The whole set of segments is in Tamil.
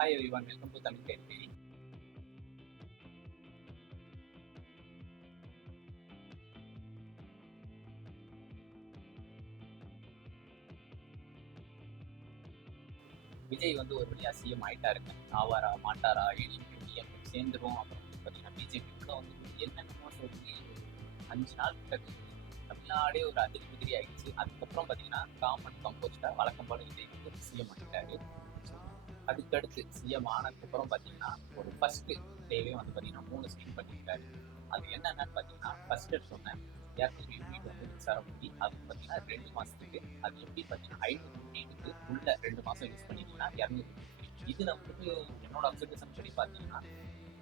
Hi everyone, welcome to Tamil கைத்தறி. விஜய் வந்து ஒரு வழியா சிஎம் ஆயிட்டாருங்க. ஆவாரா மாட்டாரா, ஏடிஎம் சேர்ந்துரும். அப்புறம் பார்த்தீங்கன்னா பிஜேபிக்குள்ள வந்து என்னென்னமோ சொல்லி 5 நாள் கிட்ட தமிழ்நாடே ஒரு அதிரி புதிரி ஆயிடுச்சு. அதுக்கப்புறம் பார்த்தீங்கன்னா காமன் கம்போஸ்டா வழக்கம் போல விஜய் வந்து சிஎம் ஆயிட்டாரு. அதுக்கடுத்து சிஎம் ஆனதுக்கப்புறம் பார்த்தீங்கன்னா ஒரு ஃபர்ஸ்ட் டேவே வந்து பார்த்தீங்கன்னா 3 ஸ்கீம் பண்ணியிருக்காரு. அது என்னென்னு பார்த்தீங்கன்னா, ஃபர்ஸ்ட் சொன்னேன் 200 யூனிட் வந்து மின்சார வண்டி. அது பார்த்தீங்கன்னா 2 மாதத்துக்கு. அது எப்படி பார்த்தீங்கன்னா 500 யூனிட்டுக்கு உள்ள 2 மாதம் யூஸ் பண்ணிட்டீங்கன்னா 200. இதில் வந்துட்டு என்னோட அப்சர்வேஷன் படி பார்த்தீங்கன்னா,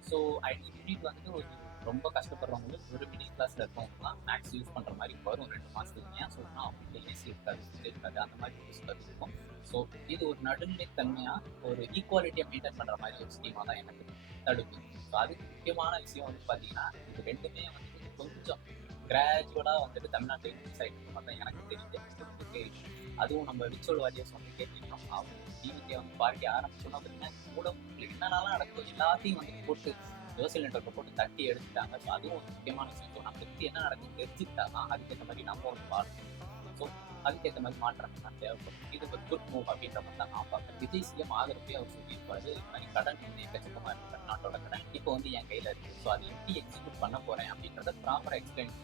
ஸோ 500 யூனிட் வந்து ஒரு ரொம்ப கஷ்டப்படுறவங்களுக்கு, ஒரு மிடில் கிளாஸில் இருக்கவங்கலாம் மேக்ஸ் யூஸ் பண்ணுற மாதிரி வரும் 2 மாதத்துக்கு. ஏன் சொல்லணும்னா அவங்களுக்கு ஏசி இருக்காது, அந்த மாதிரி யூஸ் இருக்கும். ஸோ இது ஒரு நடுநிலைத்தன்மையாக ஒரு ஈக்குவாலிட்டியை மெயின்டைன் பண்ணுற மாதிரி ஒரு ஸ்கீமாக தான் எனக்கு தடுப்பு. ஸோ அதுக்கு முக்கியமான விஷயம் வந்து பார்த்தீங்கன்னா, இது ரெண்டுமே வந்து கொஞ்சம் கிராஜுவலாக வந்துட்டு தமிழ்நாட்டை யூஸ் ஆகிட்டு மாதிரி தான் எனக்கு தெரியுது. அதுவும் நம்ம விர்ச்சுவல் வாரியர்ஸ் வந்து கேட்டீங்கன்னா, அவங்க டிவிக்கே வந்து பார்க்க ஆரம்பிச்சோன்னா பார்த்தீங்கன்னா, கூட என்னென்னலாம் நடக்கும் எல்லாத்தையும் வந்து போட்டு சோசியல் நெட்ஒர்க்கை போட்டு தட்டி எடுத்துட்டாங்க. ஸோ அதுவும் ஒரு முக்கியமான விஷயம். ஸோ நம்ம பற்றி என்ன நடக்குன்னு தெரிஞ்சுக்கிட்டா தான் அதுக்கேற்ற மாதிரி நம்ம வந்து வாழணும். ஸோ அதுக்கேற்ற மாதிரி மாற்றங்கள் தான் தேவைப்படும். இது ஒரு குட் மூவ் அப்படின்ற மாதிரி தான் நான் பார்க்குறேன். விஜய் சிஎம் ஆகிறப்பே அவர் சொல்லியிருப்பாரு, இது மாதிரி கடன் வந்து எக்கச்சக்கமாக இருக்கு, நாட்டோட கடன் இப்போ வந்து என் கையில் இருக்குது. ஸோ அதை எப்படி எக்ஸிக்யூட் பண்ண போகிறேன் அப்படின்றத ப்ராப்பராக எக்ஸ்பிளைன்,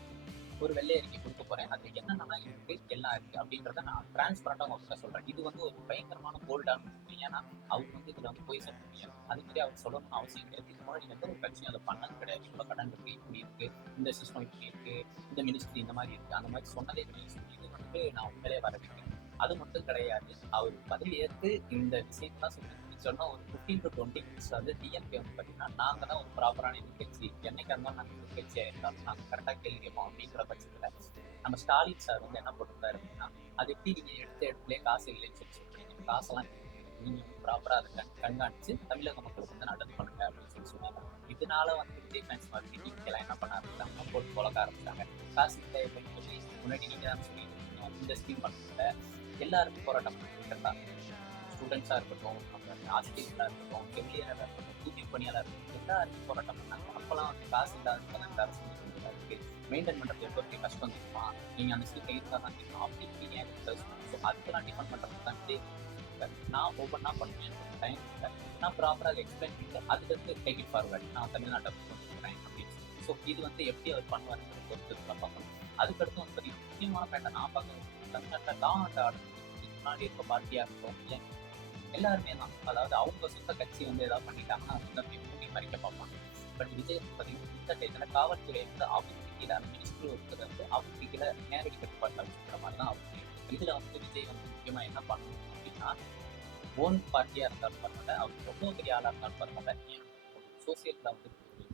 ஒரு வெள்ளை அறிக்கை கொடுக்க போறேன். அது என்னென்னலாம் இருக்கு, எல்லாம் இருக்கு அப்படின்றத நான் டிரான்ஸ்பரண்டா உங்ககிட்ட சொல்றேன். இது வந்து ஒரு பயங்கரமான போல்டான விஷயம். ஏன்னா அவர் வந்து இதுல வந்து போய் சொல்ல முடியாது. அது மாதிரி அவர் சொல்லணும்னு அவசியம் கிடையாது. இது மாதிரி எந்த ஒரு பிரச்சனையும் அதை பண்ணது கிடையாது. இவ்வளவு கடன் இருக்கு, இப்படி இருக்கு, இந்த சிஸ்டம் இப்படி இருக்கு, இந்த மினிஸ்ட்ரி இந்த மாதிரி இருக்கு, அந்த மாதிரி சொன்னதே கிடையாது. இது வந்து நான் உண்மையிலே வரவேற்கிறேன். அது மட்டும் கிடையாது, அவர் பதவி ஏற்று இந்த விஷயத்தான் சொல்லி சொன்னா ஒரு 15 to 20 மினிட்ஸ் வந்து டிஎம்கே வந்து பார்த்தீங்கன்னா, நாங்கள் தான் ஒரு ப்ராப்பரான எதிர்கட்சி, என்னைக்கா இருந்தாலும் நாங்கள் எதிர்கட்சியாக இருந்தாலும் நாங்கள் கரெக்டாக கேள்வி கேட்போம் அப்படிங்கிற பட்சத்தில் நம்ம ஸ்டாலின் சார் வந்து என்ன போட்டிருந்தாரு அப்படின்னா, அது எப்படி நீங்கள் எடுத்த இடத்துலேயே காசு இல்லைன்னு சொல்லி சொல்றீங்க, காசெல்லாம் நீங்கள் வந்து ப்ராப்பராக அதை கண்காணிச்சு தமிழக மக்களுக்கு வந்து நல்லது பண்ணுங்க அப்படின்னு சொல்லி சொன்னாங்க. இதனால வந்து விஜய் ஃபேன்ஸ் மாதிரி டிவிக்கெல்லாம் என்ன பண்ண ஆரம்பிச்சாங்க, போட்டு பழக்க ஆரம்பிச்சாங்க. காசு இல்லை அப்படின்னு சொல்லி முன்னாடி நீங்கள் தான் சொல்லிட்டு இந்த ஸ்கீம் பண்ணுறதுல எல்லாருமே போராட்டம் பண்ணிட்டு இருந்தாங்க. ஸ்டூடெண்ட்ஸாக இருக்கட்டும், நம்ம ஆசிரியர்களாக இருக்கட்டும், செவிலியராக இருக்கட்டும், தூய்மை பணியாளர் இருக்கட்டும், எல்லாருமே போராட்டம் பண்ணாங்க. அப்போலாம் வந்து காசு இல்லாதவங்க அரசு இருக்கு, மெயின்டைன் பண்ணுறது எவ்வளோ கஷ்டம் தெரியுமா, நீங்கள் அந்த சீட்டை இருந்தால் தான் தெரியும் அப்படி இப்படி ஏன் ஸோ அதுக்கெல்லாம் டிஃபெண்ட் பண்ணுறது தான் நான் ஒவ்வொன்றா பண்ணுவேன். டைம் நான் ப்ராப்பராக எக்ஸ்பிளைன் பண்ணிட்டு அதுலேருந்து டேக் இட் ஃபார்வர்ட், நான் தமிழ்நாட்டை கொண்டு போகிறேன் அப்படின்னு. ஸோ இது வந்து எப்படி அவர் பண்ணுவாருங்கிறது பொறுத்து பார்க்கணும். அதுக்கடுத்து வந்து பார்த்தீங்கன்னா முக்கியமான பேட்டை நான் பார்க்கணும், தமிழ்நாட்டில் லா அண்ட் ஆர்டர் முன்னாடி இருக்க பார்ட்டியாக இருக்கட்டும், எல்லாருமே தான். அதாவது அவங்க சொந்த கட்சி வந்து ஏதாவது பண்ணிட்டாங்கன்னா அது வந்து மூடி மறைக்க பார்ப்பாங்க. பட் விஜய் பார்த்தீங்கன்னா இந்த டைத்தில் காவல்துறை வந்து அவங்க கீழே மினிஸ்ட்ரி இருக்கிறது வந்து அவங்க கீழே நேரடி கட்டுப்பாட்டில் வச்சுக்கிற மாதிரி தான் அவங்க. இதில் வந்து விஜய் வந்து முக்கியமாக என்ன பண்ணணும் அப்படின்னா, ஓன் பார்ட்டியாக இருந்தாலும் பரவாயில்ல, அவர் ரொம்ப பெரிய ஆளாக இருந்தாலும் பரவாயில்ல, சோசியலில் வந்து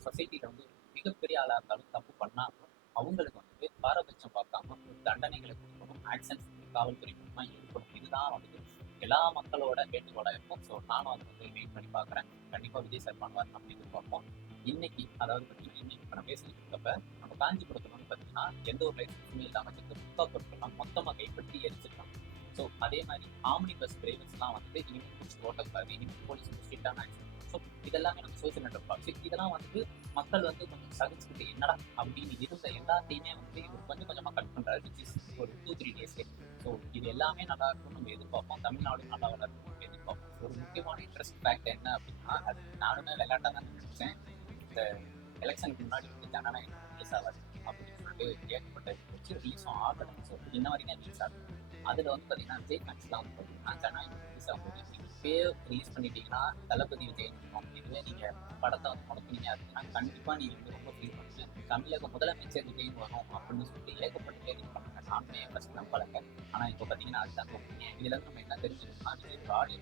சொசைட்டியில் வந்து மிகப்பெரிய ஆளாக இருந்தாலும் தப்பு பண்ணாலும் அவங்களுக்கு வந்து பாரபட்சம் பார்க்காம ஒரு தண்டனைகளை கொடுக்கணும், ஆக்ஷன்ஸ் காவல்துறை மூலமாக இருக்கணும். இதுதான் வந்து எல்லா மக்களோட வேண்டுகோளாக இருக்கும். ஸோ நானும் அதை வந்து வெயிட் பண்ணி பார்க்குறேன். கண்டிப்பாக விஜய் சார் பண்ணுவார் அப்படின்னு பார்ப்போம். இன்னைக்கு அதாவது பார்த்தீங்கன்னா இன்னைக்கு இப்போ நான் பேசிட்டு இருக்கப்ப நம்ம காஞ்சிபுரத்தில் வந்து பார்த்தீங்கன்னா எந்த ஒரு லைசன்ஸுமே இல்லாமல் இந்த முக்கா பொருட்கள்லாம் மொத்தமாக கைப்பற்றி எரிச்சிருக்காங்க. ஸோ அதே மாதிரி ஆம்னி பஸ் டிரைவர்ஸ்லாம் வந்து இனிமேல் பிடிச்சி ஓட்டக்கூடாது, இனிமேல் போலீஸ் ஸ்ட்ரிக்டான ஆக்ஷன். ஸோ இதெல்லாமே நம்ம சோசியல் நெட்வொர்க் பார்த்து இதெல்லாம் வந்து மக்கள் வந்து கொஞ்சம் சகிச்சுக்கிட்டு என்னடா அப்படின்னு இருந்த எல்லாத்தையுமே வந்து இவர் கொஞ்சம் கொஞ்சமாக கட் பண்ணுறாரு, விச் இஸ் ஒரு 2-3 டேஸ்க்கு. ஸோ இது எல்லாமே நல்லா இருக்கும் நம்ம எதிர்பார்ப்போம். தமிழ்நாடு நல்லா வளர்க்கும் நம்ம எதிர்பார்ப்போம். ஒரு முக்கியமான இன்ட்ரெஸ்ட் ஃபேக்ட் என்ன அப்படின்னா, அது நானுமே விளையாட்டாக தான் நினைச்சேன். இந்த எலெக்ஷனுக்கு முன்னாடி வந்து ஜனநாயகம் ரிலீஸ் ஆகாது அப்படின்னு சொல்லிட்டு ஏகப்பட்ட வச்சு ரிலீஸும் ஆகலை. ஸோ இன்ன வரைக்கும் ரிலீஸ் ஆகுது. அதில் வந்து பார்த்தீங்கன்னா விஜய் ஃபேன்ஸ்லாம் வந்து பார்த்தீங்கன்னா ஜனநாயகம் ரிலீஸ் ஆகும்போது இப்பயே ரிலீஸ் பண்ணிட்டீங்கன்னா தளபதி விஜய் இருக்கும், இதுவே நீங்கள் படத்தை வந்து முடக்கினீங்க அப்படின்னா கண்டிப்பாக நீங்கள் வந்து ரொம்ப ஃபீல் பண்ணுங்க. தமிழக முதலமைச்சர் விஜய் வரும் அப்படின்னு சொல்லிட்டு ஏகப்பட்ட பேர் இது பண்ணுங்க. நானுமே ஃபஸ்ட் நம்பலைங்க. ஆனால் இப்போ பார்த்தீங்கன்னா அதுதான் தோணுங்க. இதுல நம்ம என்ன தெரிஞ்சுக்கணும்னா விஜய் ஒரு ஆடியோ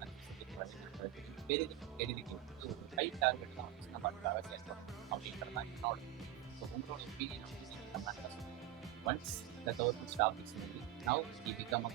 சொல்லிட்டு பெரிதுக்கு வந்து ஒரு ஹை டார்கெட் தான் வச்சு நம்ம அதுக்காக சேர்க்கணும் அப்படின்றது தான் என்னோட. ஸோ உங்களோட ஒப்பீனியன் வந்து கமெண்ட்ல சொல்லுங்கள். Once the government stop is movie, now we become a